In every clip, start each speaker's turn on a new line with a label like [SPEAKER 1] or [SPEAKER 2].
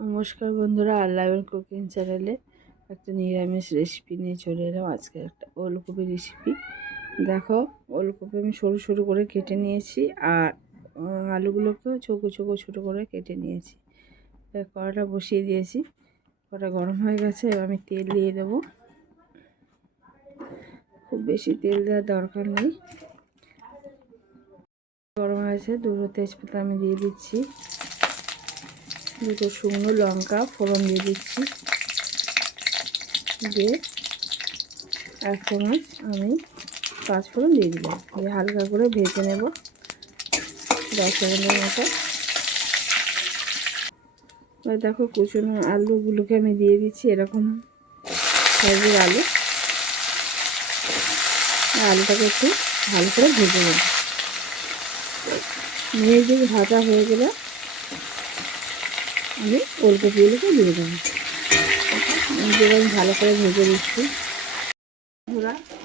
[SPEAKER 1] নমস্কার বন্ধুরা আল্লাহর কুকিং চ্যানেলে একটা নিরামিষ রেসিপি নিয়ে চলে এলাম। আজকে একটা ওলকপি রেসিপি দেখো, ওলকপি আমি সরু সরু করে কেটে নিয়েছি আর আলুগুলোকেও চোখো চোখো ছোটো করে কেটে নিয়েছি। কড়াটা বসিয়ে দিয়েছি। কড়া গরম হয়ে গেছে আমি তেল দিয়ে দেবো। খুব বেশি তেল দেওয়ার দরকার নেই। গরম হয়েছে দুটো তেজপাতা আমি দিয়ে দিচ্ছি। দুটো শুকনো লঙ্কা ফোড়ন দিয়ে দিচ্ছি। দিয়ে এক চামচ আমি পাঁচ ফোড়ন দিয়ে দিলাম। দিয়ে হালকা করে ভেজে নেব দশ সেকেন্ডের মতো। দেখো কুচনো আলুগুলোকে আমি দিয়ে দিচ্ছি এরকম সাইজের আলু। আলুটাকে একটু ভালো করে ভেজে নেব। নিয়ে যে ভাজা হয়ে গেলে আমি ওলকপিগুলোকে দিয়ে দেবো আমি ভালো করে ভেজে দিচ্ছি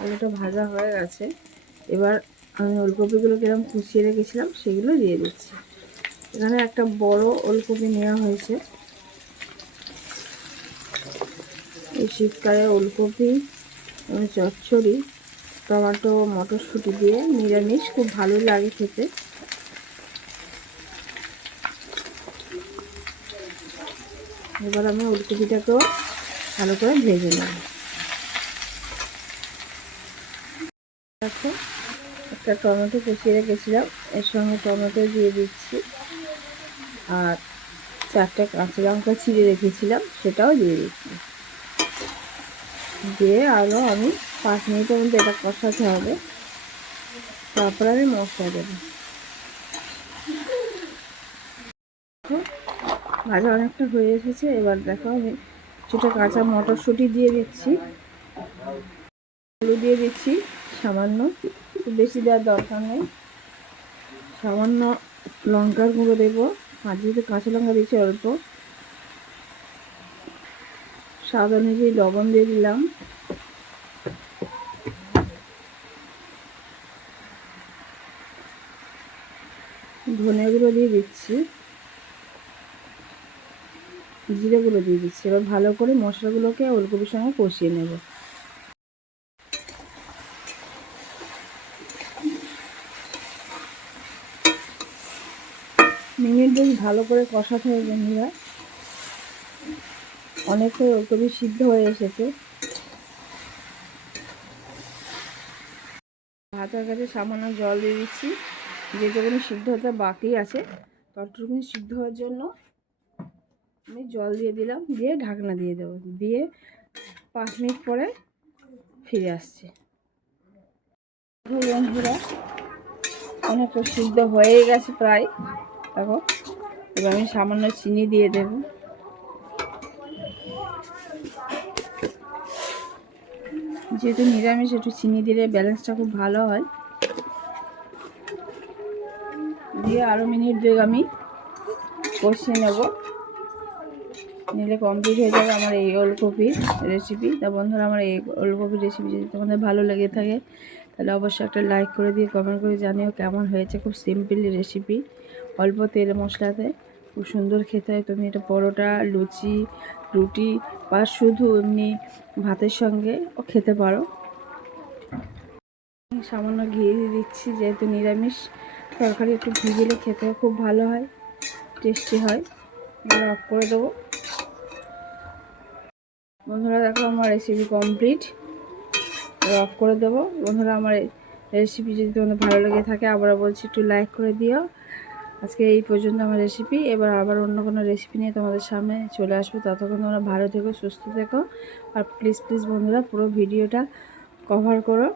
[SPEAKER 1] আলুটা ভাজা হয়ে গেছে। এবার আমি ওলকপিগুলো কীরকম কুচিয়ে রেখেছিলাম, সেগুলো দিয়ে দিচ্ছি। এখানে একটা বড় ওলকপি নেওয়া হয়েছে। এই শীতকালে ওলকপি এবং চচ্চড়ি, টমেটো, মটরশুঁটি দিয়ে নিরামিষ খুব ভালো লাগে খেতে। এবার আমি ওলকপিটাকেও ভালো করে ভেজে নেব। একটা টমেটো কষিয়ে রেখেছিলাম, এর সঙ্গে টমেটো দিয়ে দিচ্ছি। আর চারটে কাঁচা লঙ্কা ছিঁড়ে রেখেছিলাম, সেটাও দিয়ে দিচ্ছি। দিয়ে আরও আমি পাঁচ মিনিটের মধ্যে এটা কষাতে হবে। তারপরে আমি মশলা দেবো। ভাজা অনেকটা হয়ে এসেছে। এবার দেখো আমি কিছুটা কাঁচা মটরশুঁটি দিয়ে দিচ্ছি। আলু দিয়ে দিচ্ছি সামান্য। বেশি দেওয়ার দরকার নেই। সামান্য লঙ্কার গুঁড়ো দেবো। আর যেহেতু কাঁচা লঙ্কা দিচ্ছি অল্প। স্বাদ অনুযায়ী লবণ দিয়ে দিলাম। ধনে গুঁড়ো দিয়ে দিচ্ছি। জিরেগুলো দিয়ে দিচ্ছি। এবার ভালো করে মশলাগুলোকে ওলকপির সঙ্গে কষিয়ে নেব। মিনিট দুই ভালো করে কষাতে হবে বন্ধুরা। অনেকটাই ওলকপি সিদ্ধ হয়ে এসেছে। ভাতের কাছে সামান্য জল দিয়ে দিচ্ছি। যেটুকুনি সিদ্ধ হতে বাকি আছে, ততটুকুনি সিদ্ধ হওয়ার জন্য আমি জল দিয়ে দিলাম, দিয়ে ঢাকনা দিয়ে দেবো। দিয়ে পাঁচ মিনিট পরে ফিরে আসছি। বন্ধুরা, অনেকটা সিদ্ধ হয়ে গেছে প্রায়। দেখো, এবার আমি সামান্য চিনি দিয়ে দেব। যেহেতু নিরামিষ, একটু চিনি দিলে ব্যালেন্সটা খুব ভালো হয়। দিয়ে আরও মিনিট দুই আমি কষিয়ে নেব। নিলে কমপ্লিট হয়ে যাবে আমার এই ওলকপির রেসিপি তা বন্ধুরা, আমার এই ওলকপির রেসিপি যদি তোমাদের ভালো লেগে থাকে, তাহলে অবশ্যই একটা লাইক করে দিয়ে কমেন্ট করে জানিও কেমন হয়েছে খুব সিম্পল রেসিপি অল্প তেল মশলাতে খুব সুন্দর খেতে হয়। তুমি এটা পরোটা, লুচি, রুটি বা শুধু এমনি ভাতের সঙ্গে খেতে পারো। সামান্য ঘি দিচ্ছি, যেহেতু নিরামিষ, তরকারি একটু দিলে খেতে খুব ভালো হয় টেস্টি হয়। অফ করে দেবো। বন্ধুরা দেখো আমার রেসিপি কমপ্লিট অফ করে দেবো। বন্ধুরা আমার রেসিপি যদি তোমাদের ভালো লেগে থাকে আবার বলছি, একটু লাইক করে দিও। আজকে এই পর্যন্ত আমার রেসিপি এবার আবার অন্য কোনো রেসিপি নিয়ে তোমাদের সামনে চলে আসব। ততক্ষণ তোমরা ভালো থেকো, সুস্থ থেকো। আর প্লিজ প্লিজ বন্ধুরা পুরো ভিডিওটা কভার করো।